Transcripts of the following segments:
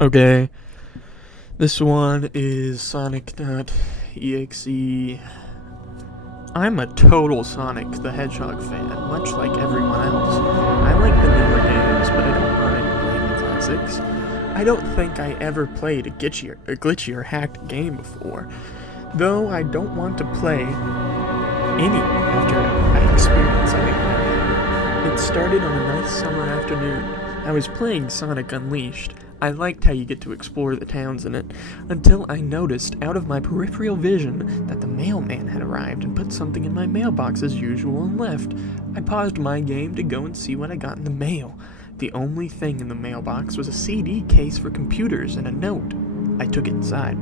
Okay, this one is Sonic.EXE. I'm a total Sonic the Hedgehog fan, much like everyone else. I like the newer games, but I don't mind playing the classics. I don't think I ever played a glitchy or hacked game before, though I don't want to play any after I experience it. It started on a nice summer afternoon. I was playing Sonic Unleashed. I liked how you get to explore the towns in it, until I noticed out of my peripheral vision that the mailman had arrived and put something in my mailbox as usual and left. I paused my game to go and see what I got in the mail. The only thing in the mailbox was a CD case for computers and a note. I took it inside.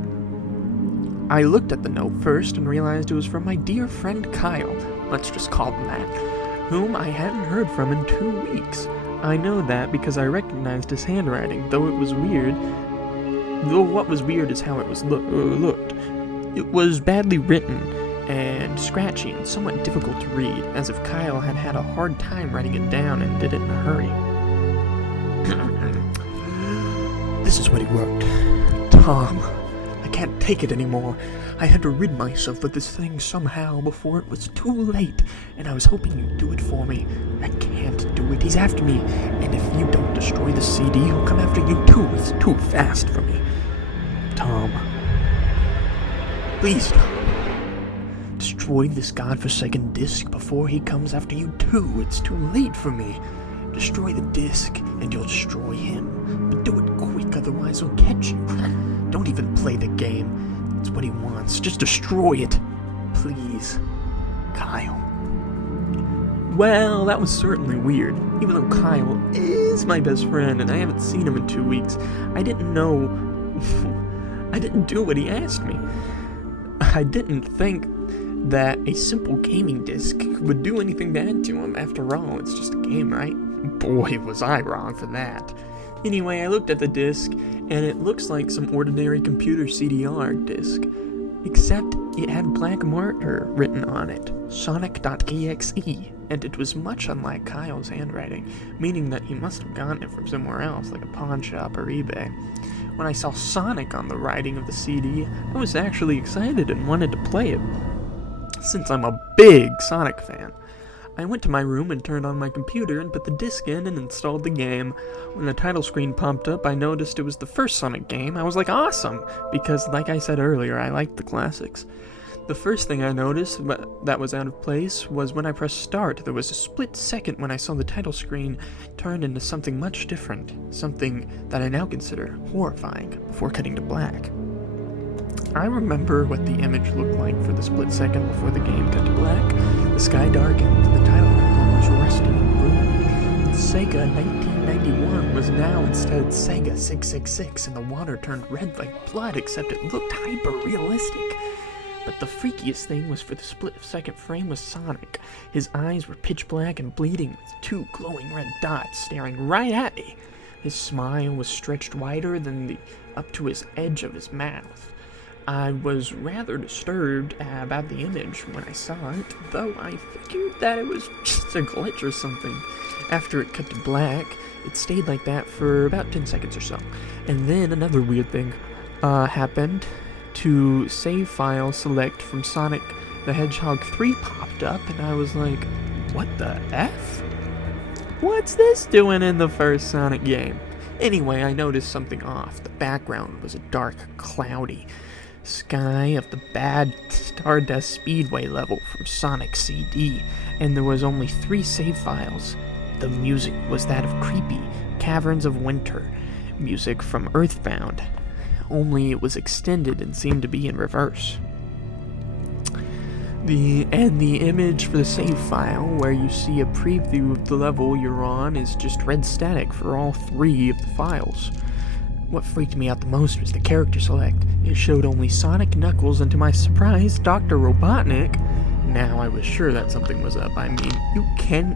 I looked at the note first and realized it was from my dear friend Kyle, let's just call him that, whom I hadn't heard from in 2 weeks. I know that because I recognized his handwriting, though what was weird is how it was looked. It was badly written and scratchy and somewhat difficult to read, as if Kyle had had a hard time writing it down and did it in a hurry. This is what he wrote. Tom, I can't take it anymore. I had to rid myself of this thing somehow before it was too late, and I was hoping you'd do it for me. I can't do it. He's after me, and if you don't destroy the CD, he'll come after you too. He's too fast for me. Tom. Please, Tom. Destroy this godforsaken disc before he comes after you too. It's too late for me. Destroy the disc, and you'll destroy him. But do it quick, otherwise he'll catch you. Don't even play the game. It's what he wants. Just destroy it. Please. Kyle. Well, that was certainly weird. Even though Kyle is my best friend and I haven't seen him in 2 weeks, I didn't know... I didn't do what he asked me. I didn't think that a simple gaming disc would do anything bad to him. After all, it's just a game, right? Boy, was I wrong for that. Anyway, I looked at the disc, and it looks like some ordinary computer CDR disc, except it had black marker written on it, Sonic.EXE, and it was much unlike Kyle's handwriting, meaning that he must have gotten it from somewhere else, like a pawn shop or eBay. When I saw Sonic on the writing of the CD, I was actually excited and wanted to play it, since I'm a big Sonic fan. I went to my room and turned on my computer and put the disc in and installed the game. When the title screen popped up, I noticed it was the first Sonic game. I was like, awesome! Because, like I said earlier, I liked the classics. The first thing I noticed that was out of place was when I pressed start, there was a split second when I saw the title screen turn into something much different. Something that I now consider horrifying, before cutting to black. I remember what the image looked like for the split second before the game cut to black. The sky darkened, the title emblem was rusted and ruined. Sega 1991 was now instead Sega 666, and the water turned red like blood, except it looked hyper-realistic. But the freakiest thing was for the split-second frame was Sonic. His eyes were pitch black and bleeding with 2 glowing red dots staring right at me. His smile was stretched wider than up to his edge of his mouth. I was rather disturbed about the image when I saw it, though I figured that it was just a glitch or something. After it cut to black, it stayed like that for about 10 seconds or so. And then another weird thing happened. To save file select from Sonic the Hedgehog 3 popped up, and I was like, what the F? What's this doing in the first Sonic game? Anyway, I noticed something off. The background was a dark, cloudy sky of the bad Stardust Speedway level from Sonic CD, and there was only 3 save files. The music was that of Creepy, Caverns of Winter, music from Earthbound, only it was extended and seemed to be in reverse. The image for the save file, where you see a preview of the level you're on, is just red static for all 3 of the files. What freaked me out the most was the character select. It showed only Sonic, Knuckles, and to my surprise, Dr. Robotnik. Now I was sure that something was up. I mean,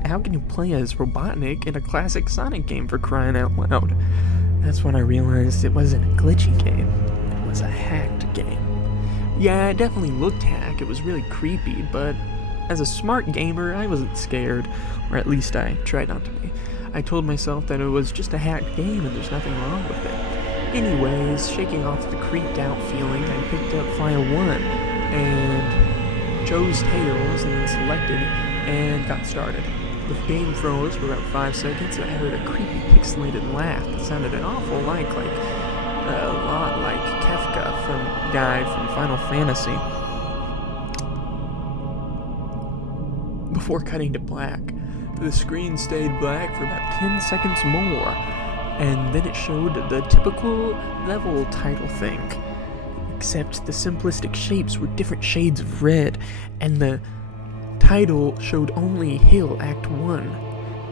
how can you play as Robotnik in a classic Sonic game, for crying out loud? That's when I realized it wasn't a glitchy game. It was a hacked game. Yeah, it definitely looked hacked. It was really creepy, but as a smart gamer, I wasn't scared. Or at least I tried not to be. I told myself that it was just a hacked game and there's nothing wrong with it. Anyways, shaking off the creeped out feeling, I picked up File 1 and chose Tails and then selected and got started. The game froze for about 5 seconds and I heard a creepy pixelated laugh that sounded an awful a lot like Kefka from Guy from Final Fantasy. Before cutting to black, the screen stayed black for about 10 seconds more, and then it showed the typical level title thing, except the simplistic shapes were different shades of red, and the title showed only Hill Act 1.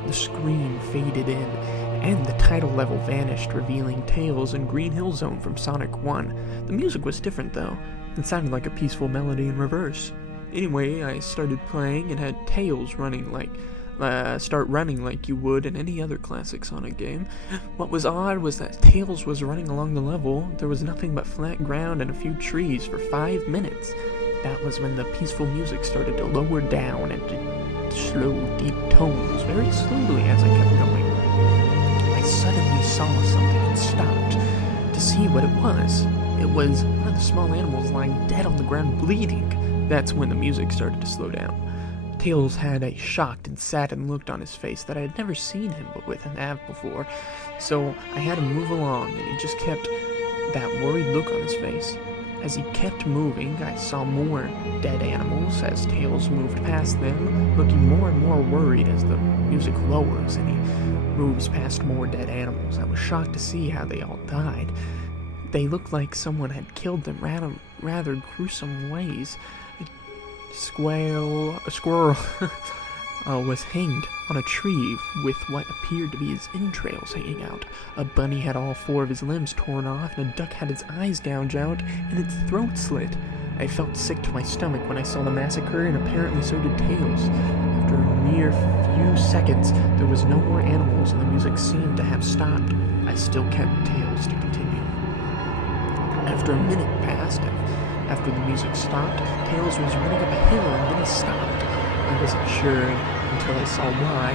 The screen faded in, and the title level vanished, revealing Tails and Green Hill Zone from Sonic 1. The music was different though. It sounded like a peaceful melody in reverse. Anyway, I started playing and had Tails start running like you would in any other classic Sonic game. What was odd was that Tails was running along the level. There was nothing but flat ground and a few trees for 5 minutes. That was when the peaceful music started to lower down into slow, deep tones, very slowly as I kept going. I suddenly saw something and stopped to see what it was. It was one of the small animals lying dead on the ground bleeding. That's when the music started to slow down. Tails had a shocked and saddened look on his face that I had never seen him with him have before, so I had him move along, and he just kept that worried look on his face. As he kept moving, I saw more dead animals as Tails moved past them, looking more and more worried as the music lowers and he moves past more dead animals. I was shocked to see how they all died. They looked like someone had killed them rather gruesome ways. A squirrel was hanged on a tree with what appeared to be his entrails hanging out. A bunny had all 4 of his limbs torn off, and a duck had its eyes gouged out and its throat slit. I felt sick to my stomach when I saw the massacre, and apparently so did Tails. After a mere few seconds, there was no more animals, and the music seemed to have stopped. I still kept Tails to continue. After a minute passed, after the music stopped, Tails was running up a hill and then he stopped. I wasn't sure until I saw why.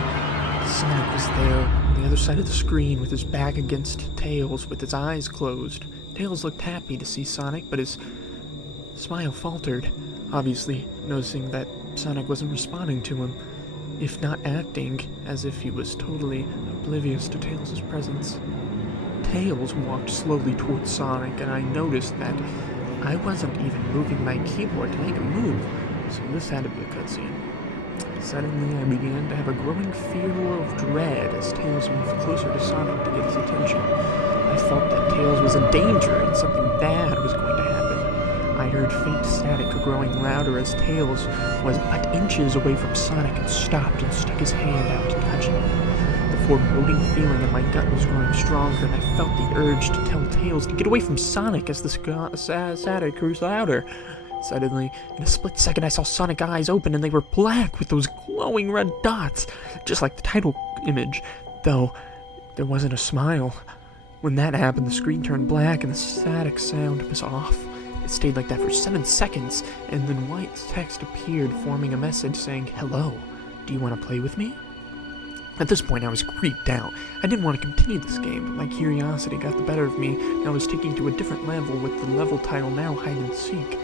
Sonic was there on the other side of the screen with his back against Tails with his eyes closed. Tails looked happy to see Sonic, but his smile faltered, obviously noticing that Sonic wasn't responding to him, if not acting as if he was totally oblivious to Tails' presence. Tails walked slowly towards Sonic, and I noticed that I wasn't even moving my keyboard to make a move, so this had to be a cutscene. Suddenly, I began to have a growing feel of dread as Tails moved closer to Sonic to get his attention. I felt that Tails was in danger and something bad was going to happen. I heard faint static growing louder as Tails was but inches away from Sonic and stopped and stuck his hand out to touch him. The foreboding feeling in my gut was growing stronger, and I felt the urge to tell Tails to get away from Sonic as the static grew louder. Suddenly, in a split second, I saw Sonic eyes open, and they were black with those glowing red dots, just like the title image, though there wasn't a smile. When that happened, the screen turned black, and the static sound was off. It stayed like that for 7 seconds, and then white text appeared, forming a message saying, "Hello, do you want to play with me?" At this point, I was creeped out. I didn't want to continue this game, but my curiosity got the better of me, and I was taken to a different level with the level title now Hide and Seek.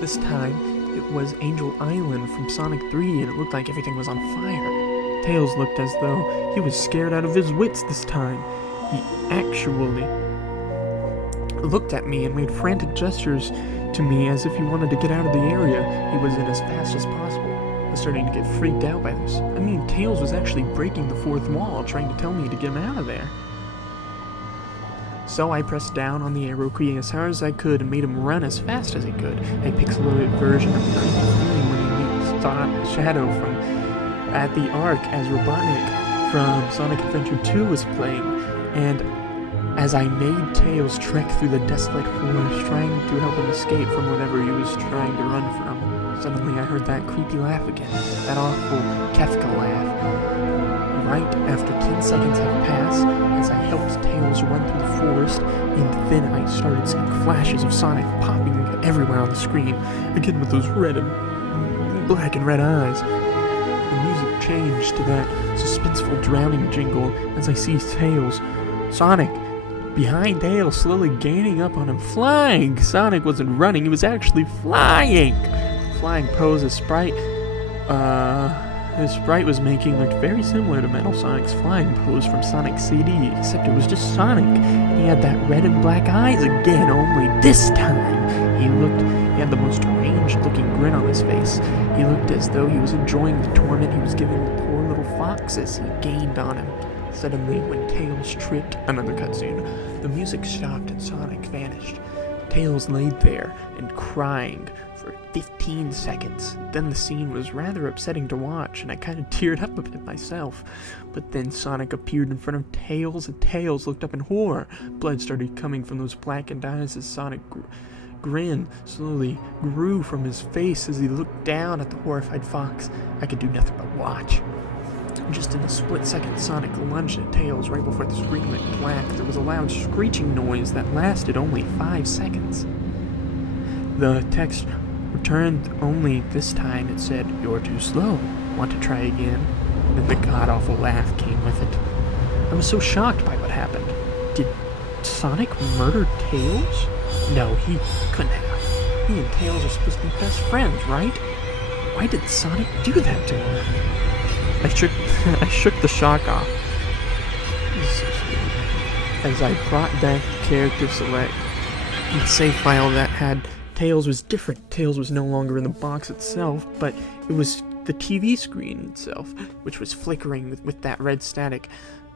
This time, it was Angel Island from Sonic 3, and it looked like everything was on fire. Tails looked as though he was scared out of his wits this time. He actually looked at me and made frantic gestures to me as if he wanted to get out of the area he was in as fast as possible. I was starting to get freaked out by this. I mean, Tails was actually breaking the 4th wall, trying to tell me to get him out of there. So I pressed down on the arrow key as hard as I could and made him run as fast as he could, a pixelated version of the creepy feeling when he meets Shadow from at the Ark as Robotnik from Sonic Adventure 2 was playing, and as I made Tails trek through the desolate forest trying to help him escape from whatever he was trying to run from, suddenly I heard that creepy laugh again, that awful Kefka laugh. Right after 10 seconds had passed, as I helped Tails run through the forest, and then I started seeing flashes of Sonic popping everywhere on the screen, again with those black and red eyes. The music changed to that suspenseful drowning jingle as I see Tails. "Sonic, behind Tails, slowly gaining up on him, flying. Sonic wasn't running, he was actually flying. The flying pose his sprite was making looked very similar to Metal Sonic's flying pose from Sonic's CD, except it was just Sonic. He had that red and black eyes again, only this time he had the most deranged looking grin on his face. He looked as though he was enjoying the torment he was giving the poor little fox as he gained on him. Suddenly, when Tails tripped, another cutscene, the music stopped and Sonic vanished. Tails laid there and crying for 15 seconds. Then the scene was rather upsetting to watch, and I kind of teared up a bit myself. But then Sonic appeared in front of Tails, and Tails looked up in horror. Blood started coming from those blackened eyes as Sonic grin slowly grew from his face as he looked down at the horrified fox. I could do nothing but watch. Just in a split second, Sonic lunged at Tails right before the screen went black. There was a loud screeching noise that lasted only 5 seconds. The text returned, only this time it said, "You're too slow. Want to try again?" Then the god-awful laugh came with it. I was so shocked by what happened. Did Sonic murder Tails? No, he couldn't have. He and Tails are supposed to be best friends, right? Why did Sonic do that to him? I shook the shock off as I brought back the character select. The save file that had Tails was different. Tails was no longer in the box itself, but it was the TV screen itself, which was flickering with that red static.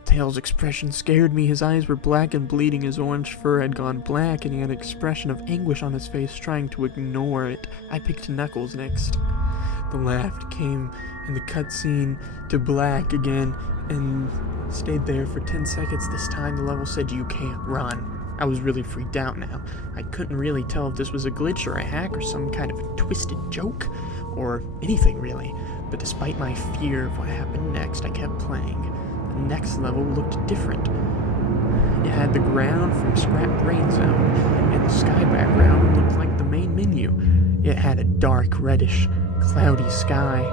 Tails' expression scared me. His eyes were black and bleeding, his orange fur had gone black, and he had an expression of anguish on his face, trying to ignore it. I picked Knuckles next. The laugh came, and the cutscene to black again, and stayed there for 10 seconds. This time the level said, "You can't run." I was really freaked out now. I couldn't really tell if this was a glitch or a hack or some kind of a twisted joke, or anything really. But despite my fear of what happened next, I kept playing. The next level looked different. It had the ground from Scrap Brain Zone, and the sky background looked like the main menu. It had a dark, reddish, cloudy sky,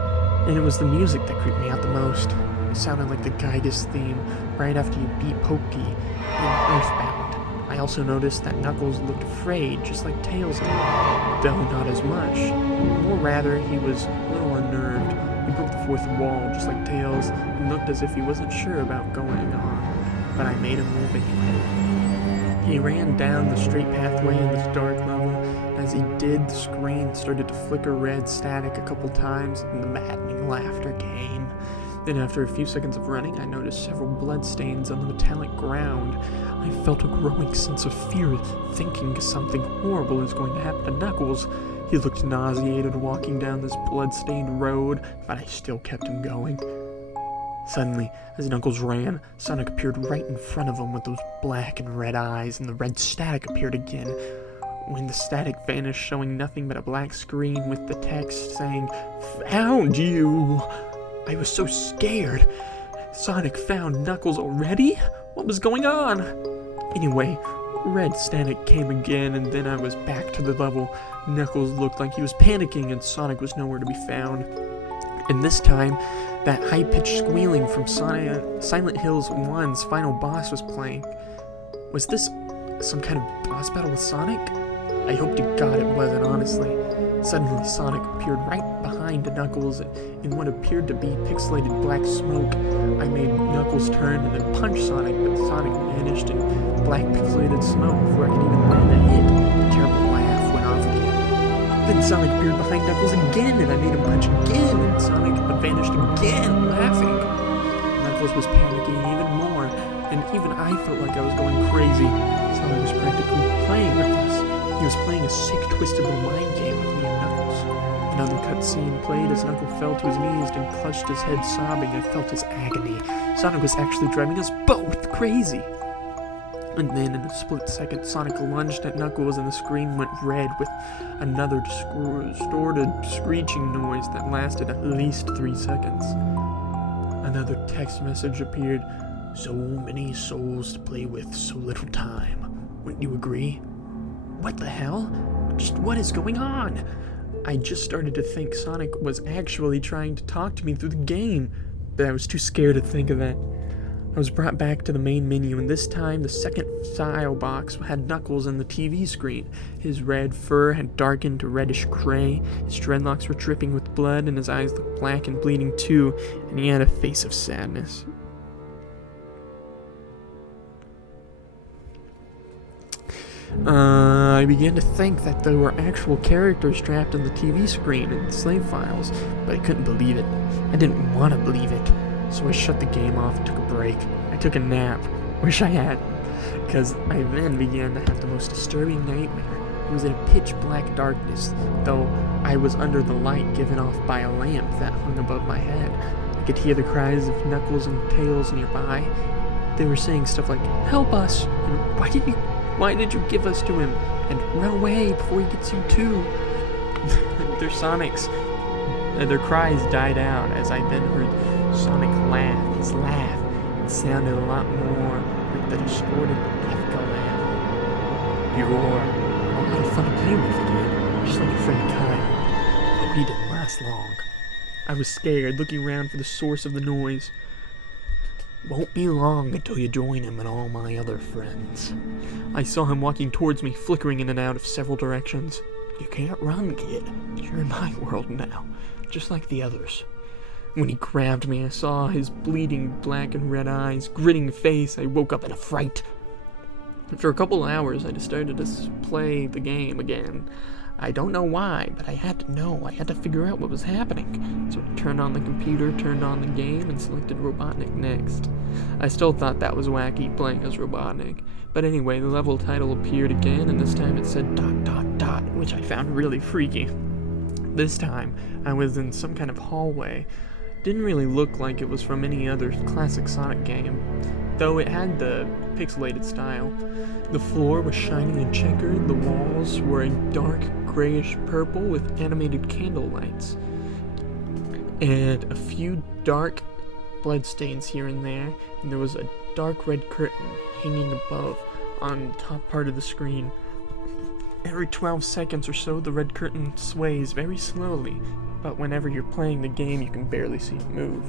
and it was the music that creeped me out the most. It sounded like the Gygas theme right after you beat Pokey in Earthbound. I also noticed that Knuckles looked afraid, just like Tails did, though not as much. Or rather, he was a little unnerved. He broke the fourth wall, just like Tails, and looked as if he wasn't sure about going on. But I made him move anyway. He ran down the straight pathway in this dark level. As he did, the screen started to flicker red static a couple times, and the maddening laughter came. Then after a few seconds of running, I noticed several bloodstains on the metallic ground. I felt a growing sense of fear, thinking something horrible is going to happen to Knuckles. He looked nauseated walking down this blood-stained road, but I still kept him going. Suddenly, as Knuckles ran, Sonic appeared right in front of him with those black and red eyes, and the red static appeared again. When the static vanished, showing nothing but a black screen with the text saying, "Found you!" I was so scared. Sonic found Knuckles already? What was going on? Anyway, red static came again, and then I was back to the level. Knuckles looked like he was panicking, and Sonic was nowhere to be found. And this time, that high-pitched squealing from Silent Hills 1's final boss was playing. Was this some kind of boss battle with Sonic? I hope to God it wasn't, honestly. Suddenly, Sonic appeared right behind Knuckles in what appeared to be pixelated black smoke. I made Knuckles turn and then punch Sonic, but Sonic vanished in black pixelated smoke before I could even land a hit. The terrible laugh went off again. Then Sonic appeared behind Knuckles again, and I made him punch again, and Sonic vanished again, laughing. Knuckles was panicking even more, and even I felt like I was going crazy. Sonic was practically playing with us. He was playing a sick, twisted little mind game with me and Knuckles. Another cutscene played as Knuckles fell to his knees and clutched his head, sobbing. I felt his agony. Sonic was actually driving us both crazy. And then, in a split second, Sonic lunged at Knuckles and the screen went red with another distorted screeching noise that lasted at least 3 seconds. Another text message appeared. "So many souls to play with, so little time. Wouldn't you agree?" What the hell? Just what is going on? I just started to think Sonic was actually trying to talk to me through the game, but I was too scared to think of that. I was brought back to the main menu, and this time the second file box had Knuckles on the TV screen. His red fur had darkened to reddish gray, his dreadlocks were dripping with blood, and his eyes looked black and bleeding too, and he had a face of sadness. I began to think that there were actual characters trapped on the TV screen in the slave files, but I couldn't believe it. I didn't want to believe it. So I shut the game off and took a break. I took a nap. Wish I hadn't, because I then began to have the most disturbing nightmare. It was in pitch black darkness, though I was under the light given off by a lamp that hung above my head. I could hear the cries of Knuckles and Tails nearby. They were saying stuff like, "Help us!" and Why did you give us to him? And run away before he gets you too. Their cries died out as I then heard Sonic laugh. His laugh, it sounded a lot more like the distorted Kefka laugh. You're a lot of fun to play with again, just like your friend Kai. But he didn't last long. I was scared, looking around for the source of the noise. Won't be long until you join him and all my other friends. I saw him walking towards me, flickering in and out of several directions. You can't run, kid. You're in my world now, just like the others. When he grabbed me, I saw his bleeding black and red eyes, grinning face. I woke up in a fright. For a couple hours, I just started to play the game again. I don't know why, but I had to know. I had to figure out what was happening. So I turned on the computer, turned on the game, and selected Robotnik next. I still thought that was wacky, playing as Robotnik. But anyway, the level title appeared again, and this time it said ... which I found really freaky. This time, I was in some kind of hallway. Didn't really look like it was from any other classic Sonic game, though it had the pixelated style. The floor was shiny and checkered, the walls were a dark grayish purple with animated candle lights, and a few dark bloodstains here and there, and there was a dark red curtain hanging above on the top part of the screen. Every 12 seconds or so, the red curtain sways very slowly, but whenever you're playing the game, you can barely see it move.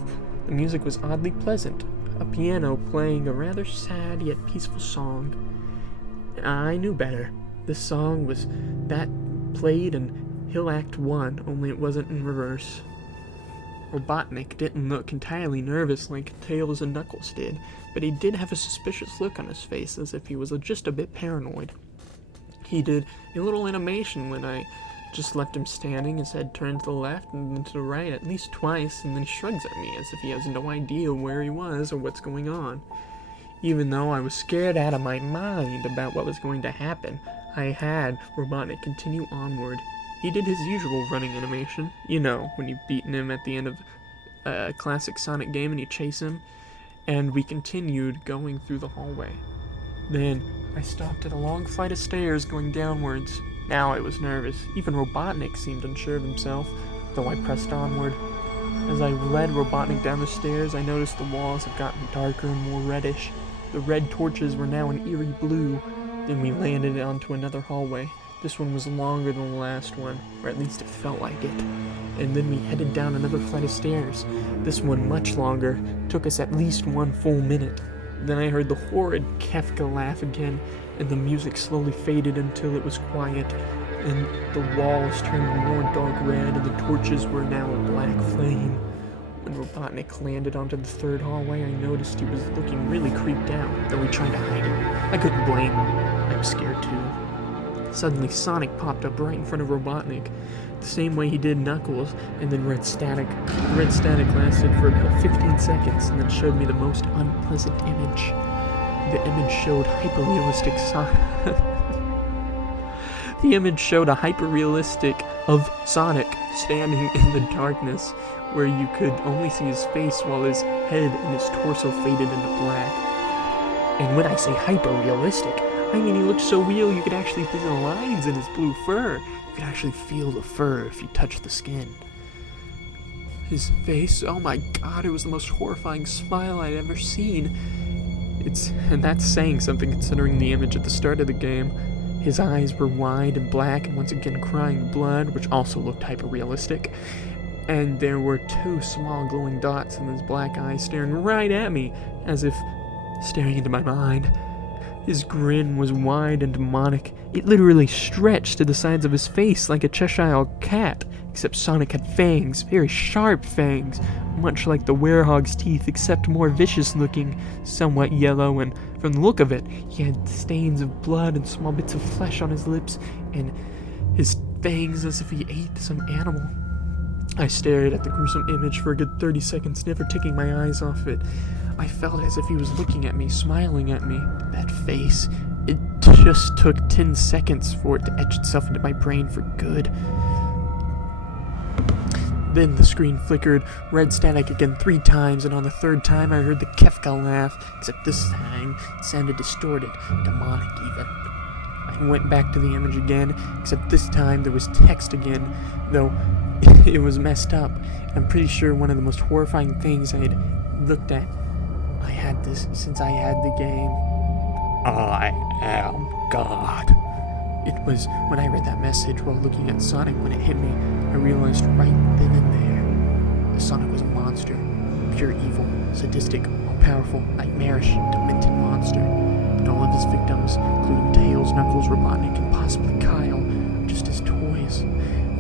The music was oddly pleasant, a piano playing a rather sad yet peaceful song. I knew better. This song was that played in Hill Act 1, only it wasn't in reverse. Robotnik didn't look entirely nervous like Tails and Knuckles did, but he did have a suspicious look on his face, as if he was just a bit paranoid. He did a little animation when I just left him standing, his head turned to the left and then to the right at least twice, and then shrugs at me as if he has no idea where he was or what's going on. Even though I was scared out of my mind about what was going to happen, I had Robotnik continue onward. He did his usual running animation. You know, when you've beaten him at the end of a classic Sonic game and you chase him. And we continued going through the hallway. Then I stopped at a long flight of stairs going downwards. Now I was nervous. Even Robotnik seemed unsure of himself, though I pressed onward. As I led Robotnik down the stairs, I noticed the walls had gotten darker and more reddish. The red torches were now an eerie blue. Then we landed onto another hallway. This one was longer than the last one, or at least it felt like it. And then we headed down another flight of stairs. This one much longer, took us at least 1 full minute. Then I heard the horrid Kefka laugh again, and the music slowly faded until it was quiet, and the walls turned more dark red, and the torches were now a black flame. When Robotnik landed onto the third hallway, I noticed he was looking really creeped out, though he tried to hide it. I couldn't blame him. I was scared too. Suddenly, Sonic popped up right in front of Robotnik, the same way he did Knuckles, and then red static. The red static lasted for about 15 seconds, and then showed me the most unpleasant image. The image showed hyper-realistic Sonic. The image showed a hyper-realistic of Sonic standing in the darkness, where you could only see his face while his head and his torso faded into black. And when I say hyper-realistic, I mean he looked so real you could actually see the lines in his blue fur. You could actually feel the fur if you touched the skin. His face, oh my god, it was the most horrifying smile I'd ever seen. And that's saying something considering the image at the start of the game. His eyes were wide and black and once again crying blood, which also looked hyper-realistic. And there were 2 small glowing dots in his black eyes staring right at me. as if staring into my mind. His grin was wide and demonic. It literally stretched to the sides of his face like a Cheshire cat, except Sonic had fangs, very sharp fangs, much like the werehog's teeth, except more vicious looking, somewhat yellow, and from the look of it, he had stains of blood and small bits of flesh on his lips, and his fangs as if he ate some animal. I stared at the gruesome image for a good 30 seconds, never taking my eyes off it. I felt as if he was looking at me, smiling at me. That face, it just took 10 seconds for it to etch itself into my brain for good. Then the screen flickered, red static again 3 times, and on the 3rd time I heard the Kefka laugh, except this time it sounded distorted, demonic even. I went back to the image again, except this time there was text again, though it was messed up. I'm pretty sure one of the most horrifying things I had looked at. I had this since I had the game. I am God. It was when I read that message while looking at Sonic when it hit me, I realized right then and there, Sonic was a monster, pure evil, sadistic, all-powerful, nightmarish, demented monster, and all of his victims, including Tails, Knuckles, Robotnik, and possibly Kyle, are just his toys.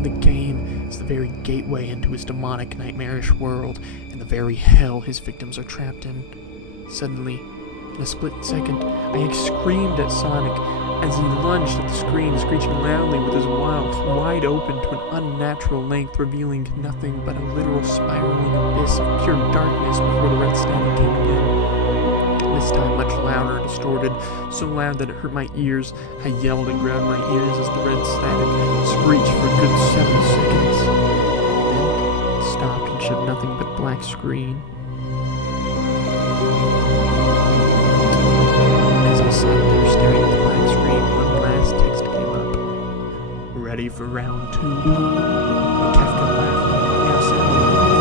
The game is the very gateway into his demonic, nightmarish world, and the very hell his victims are trapped in. Suddenly, in a split second, I screamed at Sonic as he lunged at the screen, screeching loudly with his mouth wide open to an unnatural length, revealing nothing but a literal spiraling abyss of pure darkness before the red static came again. This time much louder and distorted, so loud that it hurt my ears. I yelled and grabbed my ears as the red static screeched for a good 7 seconds. Then it stopped and showed nothing but black screen. As I sat there staring at the black screen, one last text came up. Ready for round 2? The Kefka laugh now sounded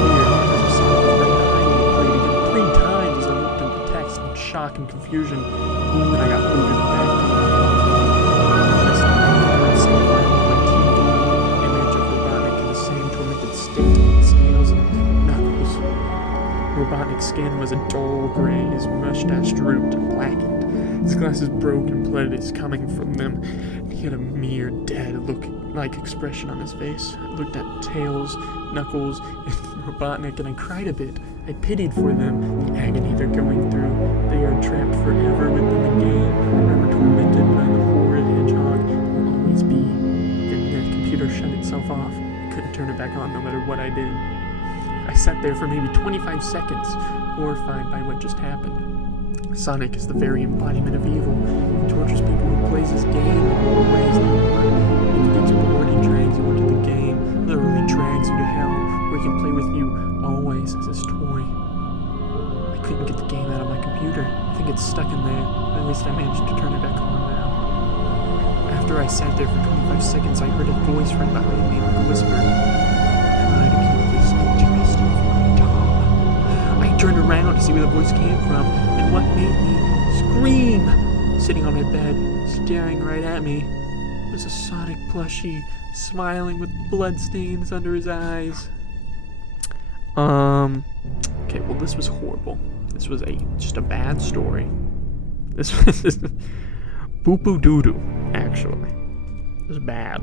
weird as if Sonic was right behind me, played again 3 times as I looked at the text in shock and confusion. Then I got booted back to my this time I heard some fire on my TV, image of Robotnik in the same tormented state, scales and knuckles. Robotnik's skin was a dull gray, his mustache drooped and blackened. His glasses broke and blood is coming from them. He had a mere dead look-like expression on his face. I looked at Tails, Knuckles, and Robotnik, and I cried a bit. I pitied for them, the agony they're going through. They are trapped forever within the game, forever tormented by the horrid hedgehog. Will always be. Then the computer shut itself off. I couldn't turn it back on no matter what I did. I sat there for maybe 25 seconds, horrified by what just happened. Sonic is the very embodiment of evil. He tortures people who plays his game in all ways they want. If he gets bored, he drags you into the game, literally drags you to hell, where he can play with you always as his toy. I couldn't get the game out of my computer. I think it's stuck in there, but at least I managed to turn it back on now. After I sat there for 25 seconds, I heard a voice right behind me, like a whisper. Try to keep this interesting for my job. I turned around to see where the voice came from, and what made me scream, sitting on my bed, staring right at me, was a Sonic plushie, smiling with bloodstains under his eyes. Okay, well this was horrible. This was just a bad story. This was boo-boo-doo-doo, actually. It was bad.